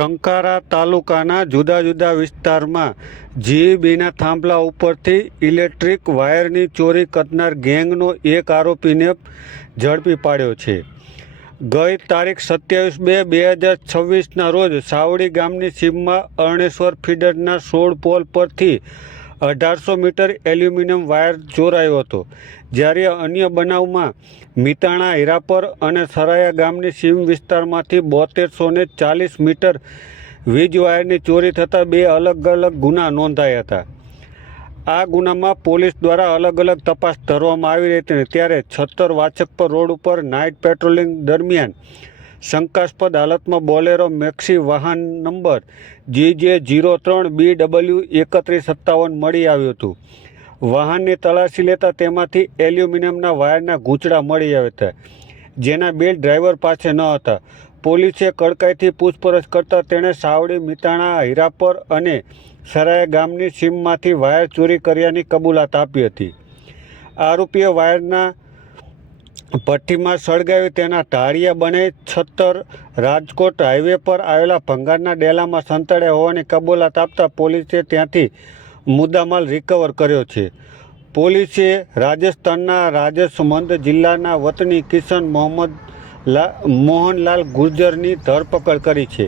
ટંકારા તાલુકાના જુદા જુદા વિસ્તારમાં જીઈબીના થાંભલા ઉપરથી ઇલેક્ટ્રિક વાયરની ચોરી કરનાર ગેંગનો એક આરોપીને ઝડપી પાડ્યો છે. ગઈ તારીખ 27/2/2026ના રોજ સાવડી ગામની સીમમાં અરણેશ્વર ફીડરના 16 પોલ પરથી 1800 મીટર એલ્યુમિનિયમ વાયર ચોરાયો હતો. જ્યારે અન્ય બનાવમાં મિતાણા, હીરાપર અને સરાયા ગામની સીમ વિસ્તારમાંથી 7240 મીટર વીજ વાયરની ચોરી થતાં 2 અલગ અલગ ગુના નોંધાયા હતા. આ ગુનામાં પોલીસ દ્વારા અલગ અલગ તપાસ ધરવામાં આવી રહી હતી. ત્યારે છત્તર વાચકપર રોડ ઉપર નાઇટ પેટ્રોલિંગ દરમિયાન શંકાસ્પદ હાલતમાં બોલેરો મેક્સી વાહન નંબર GJ03BW3157 મળી આવ્યું હતું. વાહનની તલાશી લેતા તેમાંથી એલ્યુમિનિયમના વાયરના ગૂંચડા મળી આવ્યા હતા, જેના બિલ ડ્રાઈવર પાસે ન હતા. પોલીસે કડકાઈથી પૂછપરછ કરતાં તેણે સાવડી, મિતાણા, હીરાપર અને સરાયા ગામની સીમમાંથી વાયર ચોરી કર્યાની કબૂલાત આપી હતી. આરોપીએ વાયરના ભઠ્ઠીમાં સળગાવી તેના ઢાળિયા બનાવી છત્તર રાજકોટ હાઈવે પર આવેલા ભંગારના ડેલામાં સંતાડ્યા હોવાની કબૂલાત આપતા પોલીસે ત્યાંથી મુદ્દામાલ રિકવર કર્યો છે. પોલીસે રાજસ્થાનના રાજસમંદ જિલ્લાના વતની કિશન મોહનલાલ ગુર્જરની ધરપકડ કરી છે.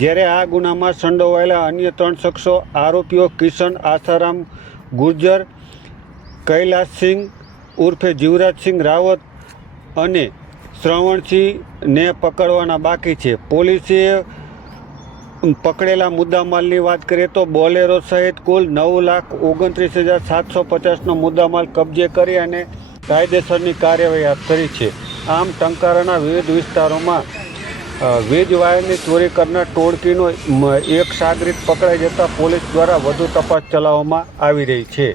જ્યારે આ ગુનામાં સંડોવાયેલા અન્ય 3 શખ્સો આરોપીઓ કિશન આસારામ ગુર્જર, કૈલાસસિંહ ઉર્ફે જીવરાજસિંહ રાવત અને શ્રવણસિંહને પકડવાના બાકી છે. પોલીસે પકડેલા મુદ્દામાલની વાત કરીએ તો બોલેરો સહિત કુલ 9,29,750નો મુદ્દામાલ કબજે કરી અને કાયદેસરની કાર્યવાહી હાથ ધરી છે. આમ ટંકારાના વિવિધ વિસ્તારોમાં વીજ વાયરની ચોરી કરનાર ટોળકીનો એક સાગરીત પકડાઈ જતાં પોલીસ દ્વારા વધુ તપાસ ચલાવવામાં આવી રહી છે.